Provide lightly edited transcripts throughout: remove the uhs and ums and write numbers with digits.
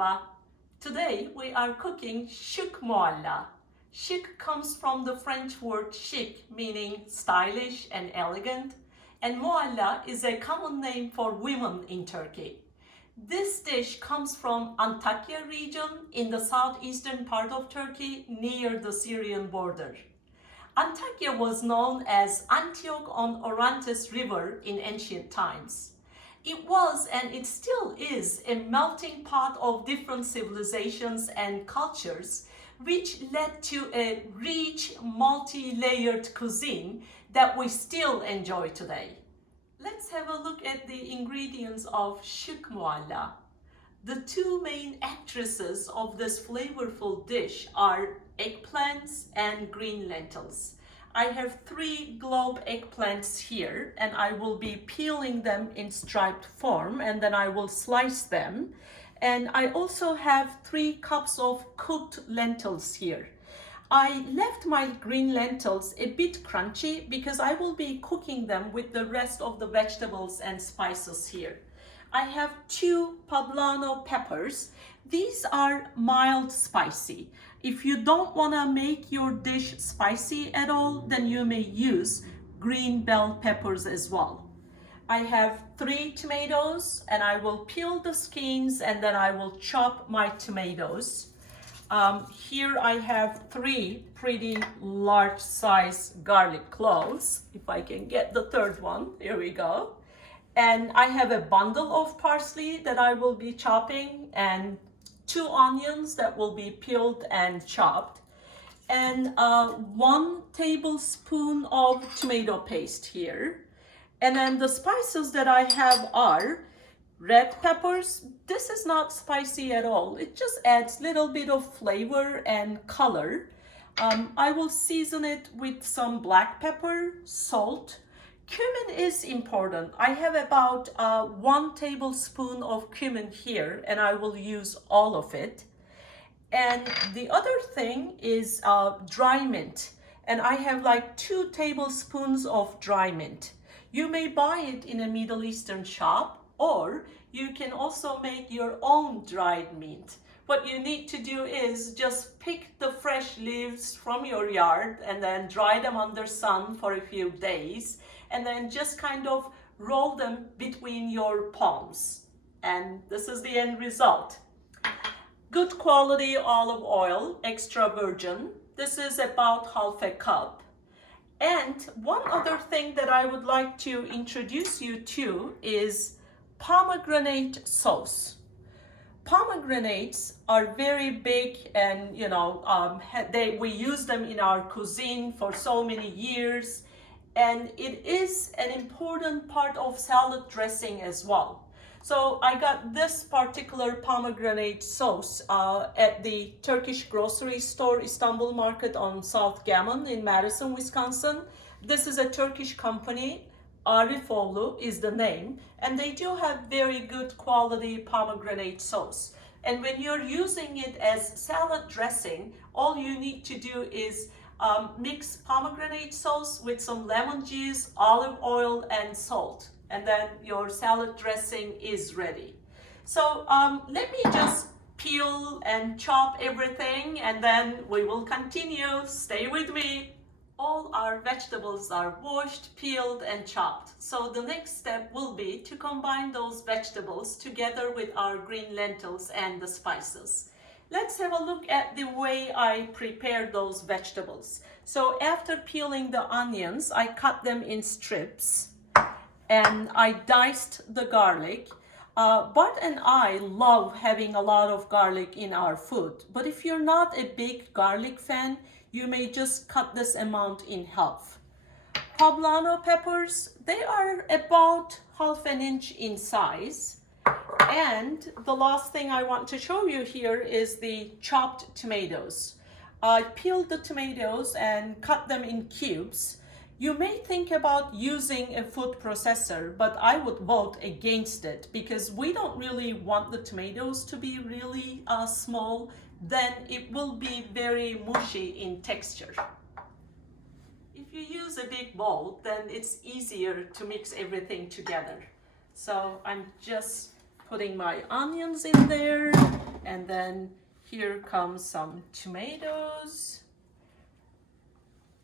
Merhaba. Today we are cooking ŞIK MUALLA. Chic comes from the French word chic, meaning stylish and elegant, and mualla is a common name for women in Turkey. This dish comes from Antakya region in the southeastern part of Turkey near the Syrian border. Antakya was known as Antioch on Orontes River in ancient times. It was and it still is a melting pot of different civilizations and cultures, which led to a rich, multi-layered cuisine that we still enjoy today. Let's have a look at the ingredients of ŞIK MUALLA. The two main actresses of this flavorful dish are eggplants and green lentils. I have 3 globe eggplants here, and I will be peeling them in striped form, and then I will slice them. And I also have 3 cups of cooked lentils here. I left my green lentils a bit crunchy because I will be cooking them with the rest of the vegetables and spices here. I have 2 poblano peppers. These are mild spicy. If you don't want to make your dish spicy at all, then you may use green bell peppers as well. I have 3 tomatoes, and I will peel the skins and then I will chop my tomatoes. Here I have 3 pretty large size garlic cloves. If I can get the third one, here we go. And I have a bundle of parsley that I will be chopping, and 2 onions that will be peeled and chopped, and 1 tablespoon of tomato paste here. And then the spices that I have are red peppers. This is not spicy at all. It just adds a little bit of flavor and color. I will season it with some black pepper, salt. Cumin is important. I have about 1 tablespoon of cumin here, and I will use all of it. And the other thing is dry mint. And I have like 2 tablespoons of dry mint. You may buy it in a Middle Eastern shop, or you can also make your own dried mint. What you need to do is just pick the fresh leaves from your yard and then dry them under sun for a few days, and then just kind of roll them between your palms. And this is the end result. Good quality olive oil, extra virgin. This is about half a cup. And one other thing that I would like to introduce you to is pomegranate sauce. Pomegranates are very big, and we use them in our cuisine for so many years, and it is an important part of salad dressing as well. So I got this particular pomegranate sauce at the Turkish grocery store Istanbul Market on South Gammon in Madison, Wisconsin. This is a Turkish company. Arifoğlu is the name, and they do have very good quality pomegranate sauce. And when you're using it as salad dressing, all you need to do is mix pomegranate sauce with some lemon juice, olive oil, and salt, and then your salad dressing is ready. So let me just peel and chop everything, and then we will continue. Stay with me. All our vegetables are washed, peeled, and chopped. So the next step will be to combine those vegetables together with our green lentils and the spices. Let's have a look at the way I prepare those vegetables. So after peeling the onions, I cut them in strips, and I diced the garlic. Bart and I love having a lot of garlic in our food, but if you're not a big garlic fan, you may just cut this amount in half. Poblano peppers, they are about ½ inch in size. And the last thing I want to show you here is the chopped tomatoes. I peeled the tomatoes and cut them in cubes. You may think about using a food processor, but I would vote against it because we don't really want the tomatoes to be really small. Then it will be very mushy in texture. If you use a big bowl, then it's easier to mix everything together. So I'm just putting my onions in there, And then here comes some tomatoes.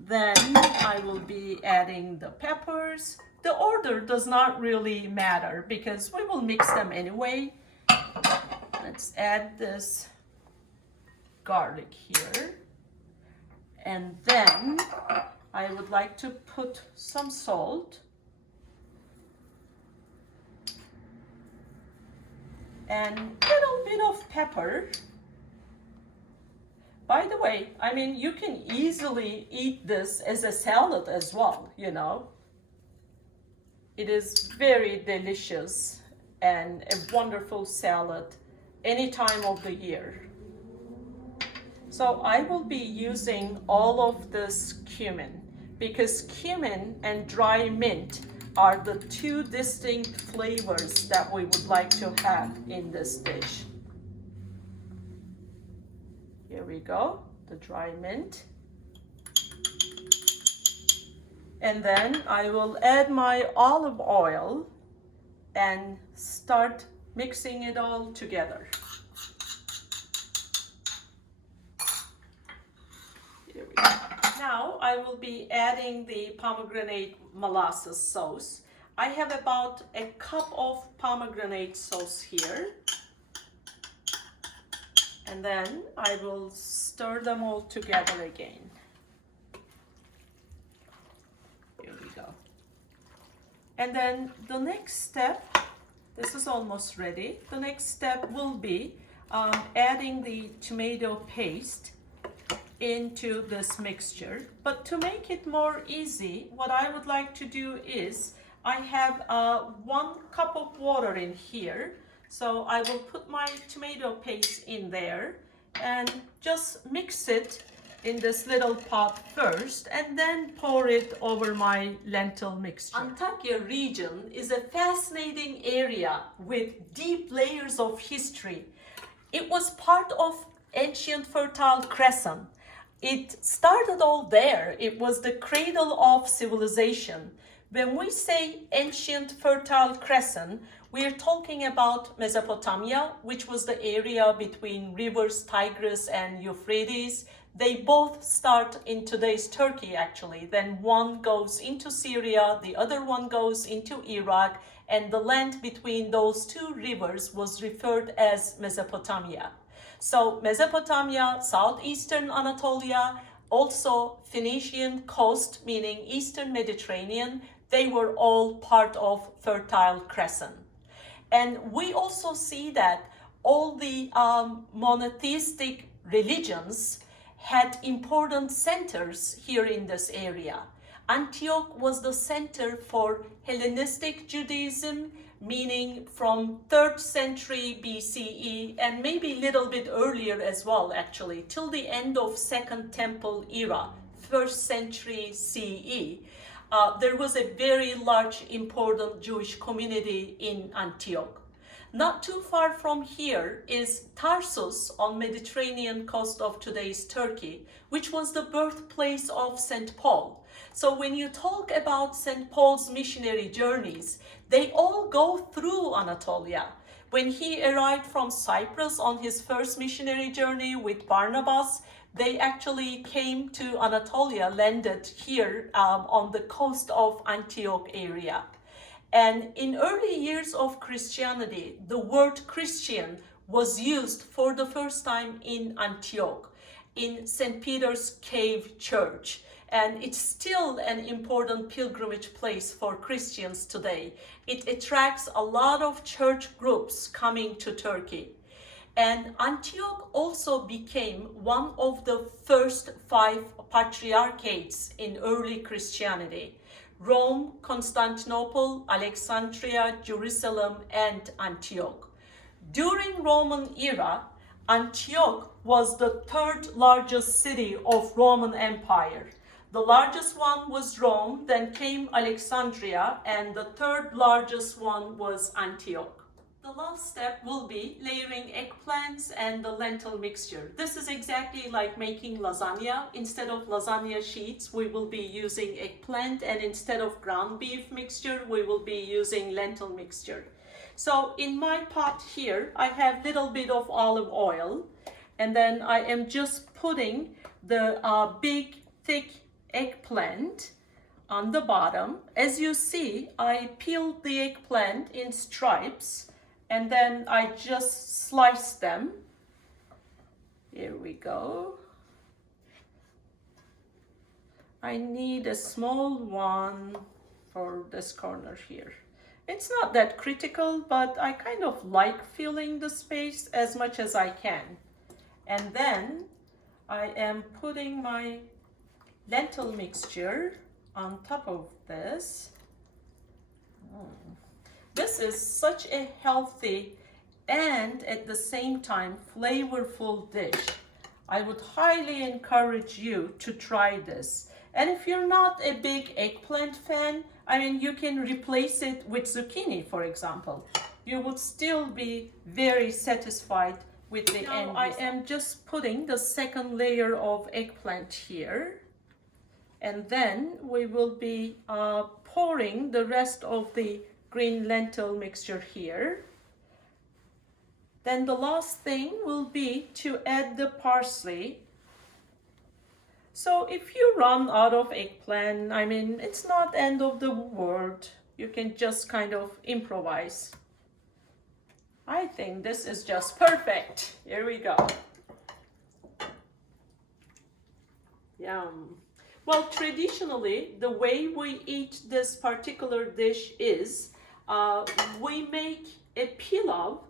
Then I will be adding the peppers. The order does not really matter because we will mix them anyway. Let's add this garlic here. And then I would like to put some salt and a little bit of pepper. By the way, I mean, you can easily eat this as a salad as well, you know. It is very delicious and a wonderful salad any time of the year. So I will be using all of this cumin because cumin and dry mint are the two distinct flavors that we would like to have in this dish. Here we go, the dry mint. And then I will add my olive oil and start mixing it all together. Here we go. Now I will be adding the pomegranate molasses sauce. I have about a cup of pomegranate sauce here. And then I will stir them all together again. Here we go. And then the next step, this is almost ready. The next step will be adding the tomato paste into this mixture. But to make it more easy, what I would like to do is I have 1 cup of water in here. So I will put my tomato paste in there and just mix it in this little pot first and then pour it over my lentil mixture. Antakya region is a fascinating area with deep layers of history. It was part of ancient Fertile Crescent. It started all there. It was the cradle of civilization. When we say ancient Fertile Crescent, we are talking about Mesopotamia, which was the area between rivers Tigris and Euphrates. They both start in today's Turkey, actually. Then one goes into Syria, the other one goes into Iraq, and the land between those two rivers was referred as Mesopotamia. So Mesopotamia, southeastern Anatolia, also Phoenician coast, meaning Eastern Mediterranean, they were all part of Fertile Crescent. And we also see that all the monotheistic religions had important centers here in this area. Antioch was the center for Hellenistic Judaism, meaning from 3rd century BCE and maybe a little bit earlier as well, actually, till the end of Second Temple era, 1st century CE. There was a very large, important Jewish community in Antioch. Not too far from here is Tarsus on Mediterranean coast of today's Turkey, which was the birthplace of St. Paul. So when you talk about St. Paul's missionary journeys, they all go through Anatolia. When he arrived from Cyprus on his first missionary journey with Barnabas, they actually came to Anatolia, landed here on the coast of Antioch area. And in early years of Christianity, the word Christian was used for the first time in Antioch, in St. Peter's Cave Church. And it's still an important pilgrimage place for Christians today. It attracts a lot of church groups coming to Turkey. And Antioch also became one of the first 5 patriarchates in early Christianity: Rome, Constantinople, Alexandria, Jerusalem, and Antioch. During Roman era, Antioch was the 3rd largest city of Roman Empire. The largest one was Rome, then came Alexandria, and the 3rd largest one was Antioch. The last step will be layering eggplants and the lentil mixture. This is exactly like making lasagna. Instead of lasagna sheets, we will be using eggplant, and instead of ground beef mixture, we will be using lentil mixture. So in my pot here, I have little bit of olive oil, and then I am just putting the big thick eggplant on the bottom. As you see, I peeled the eggplant in stripes, and then I just sliced them. Here we go. I need a small one for this corner here. It's not that critical, but I kind of like filling the space as much as I can. And then I am putting my lentil mixture on top of this. This is such a healthy and at the same time flavorful dish. I would highly encourage you to try this. And if you're not a big eggplant fan, I mean, you can replace it with zucchini, for example. You would still be very satisfied with the end result. I am just putting the second layer of eggplant here. And then we will be pouring the rest of the green lentil mixture here. Then the last thing will be to add the parsley. So if you run out of eggplant, I mean, it's not end of the world. You can just kind of improvise. I think this is just perfect. Here we go. Yum. Well, traditionally, the way we eat this particular dish is we make a pilav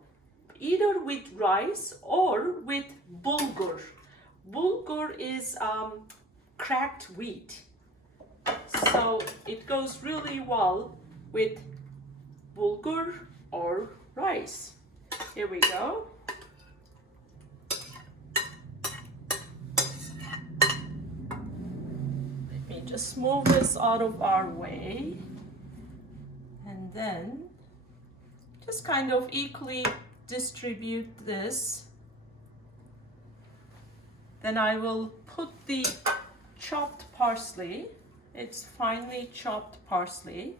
either with rice or with bulgur. Bulgur is cracked wheat, so it goes really well with bulgur or rice. Here we go. Let me just move this out of our way, and then just kind of equally distribute this. Then I will put the chopped parsley. It's finely chopped parsley.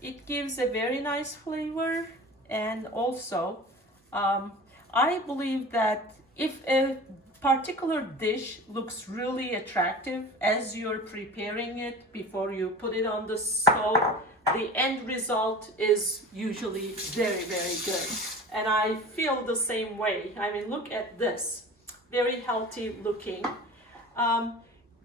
It gives a very nice flavor, and also I believe that if a particular dish looks really attractive as you're preparing it before you put it on the stove, the end result is usually very, very good. And I feel the same way. I mean, look at this, very healthy looking.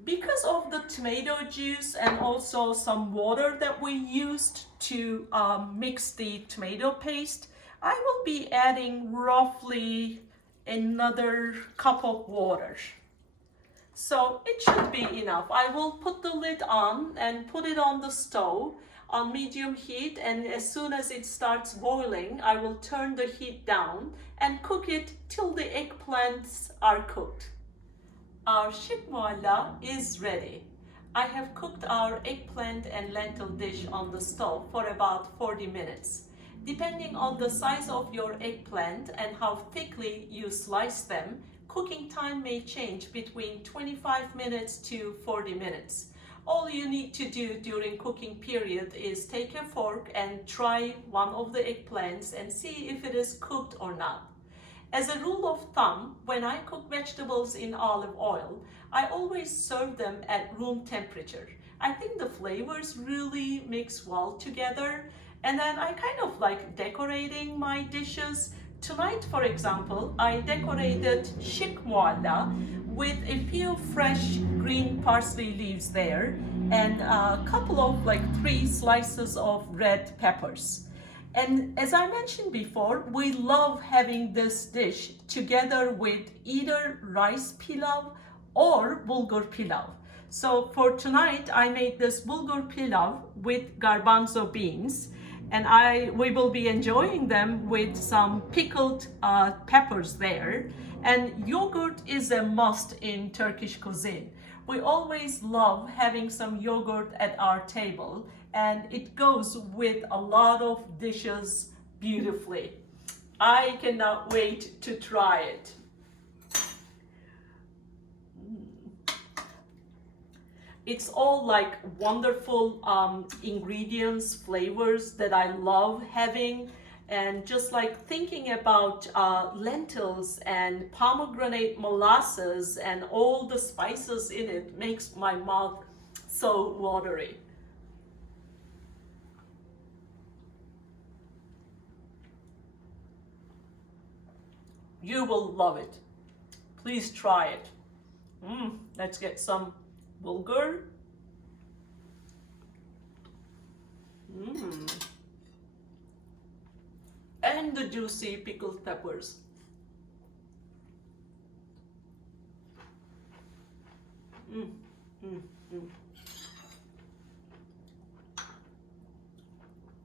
Because of the tomato juice and also some water that we used to mix the tomato paste, I will be adding roughly another cup of water. So it should be enough. I will put the lid on and put it on the stove on medium heat, and as soon as it starts boiling, I will turn the heat down and cook it till the eggplants are cooked. Our ŞIK MUALLA is ready. I have cooked our eggplant and lentil dish on the stove for about 40 minutes. Depending on the size of your eggplant and how thickly you slice them, cooking time may change between 25 minutes to 40 minutes. All you need to do during cooking period is take a fork and try one of the eggplants and see if it is cooked or not. As a rule of thumb, when I cook vegetables in olive oil, I always serve them at room temperature. I think the flavors really mix well together, and then I kind of like decorating my dishes. Tonight, for example, I decorated ŞIK MUALLA with a few fresh green parsley leaves there and a couple of 3 slices of red peppers. And as I mentioned before, we love having this dish together with either rice pilav or bulgur pilav. So for tonight, I made this bulgur pilav with garbanzo beans, and we will be enjoying them with some pickled peppers there. And yogurt is a must in Turkish cuisine. We always love having some yogurt at our table, and it goes with a lot of dishes beautifully. I cannot wait to try it. It's all like wonderful ingredients, flavors that I love having. And just like thinking about lentils and pomegranate molasses and all the spices in it makes my mouth so watery. You will love it. Please try it. Let's get some bulgur. And the juicy pickled peppers.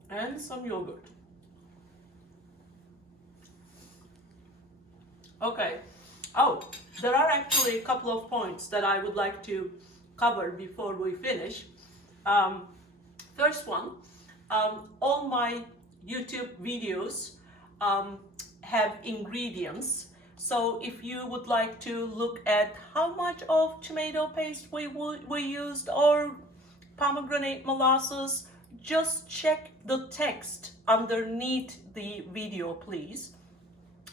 And some yogurt. Okay. Oh, there are actually a couple of points that I would like to cover before we finish. First one, all my YouTube videos have ingredients. So if you would like to look at how much of tomato paste we used or pomegranate molasses, just check the text underneath the video, please.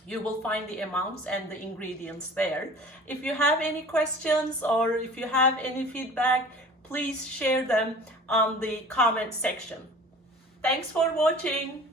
You will find the amounts and the ingredients there. If you have any questions or if you have any feedback, please share them on the comment section. Thanks for watching.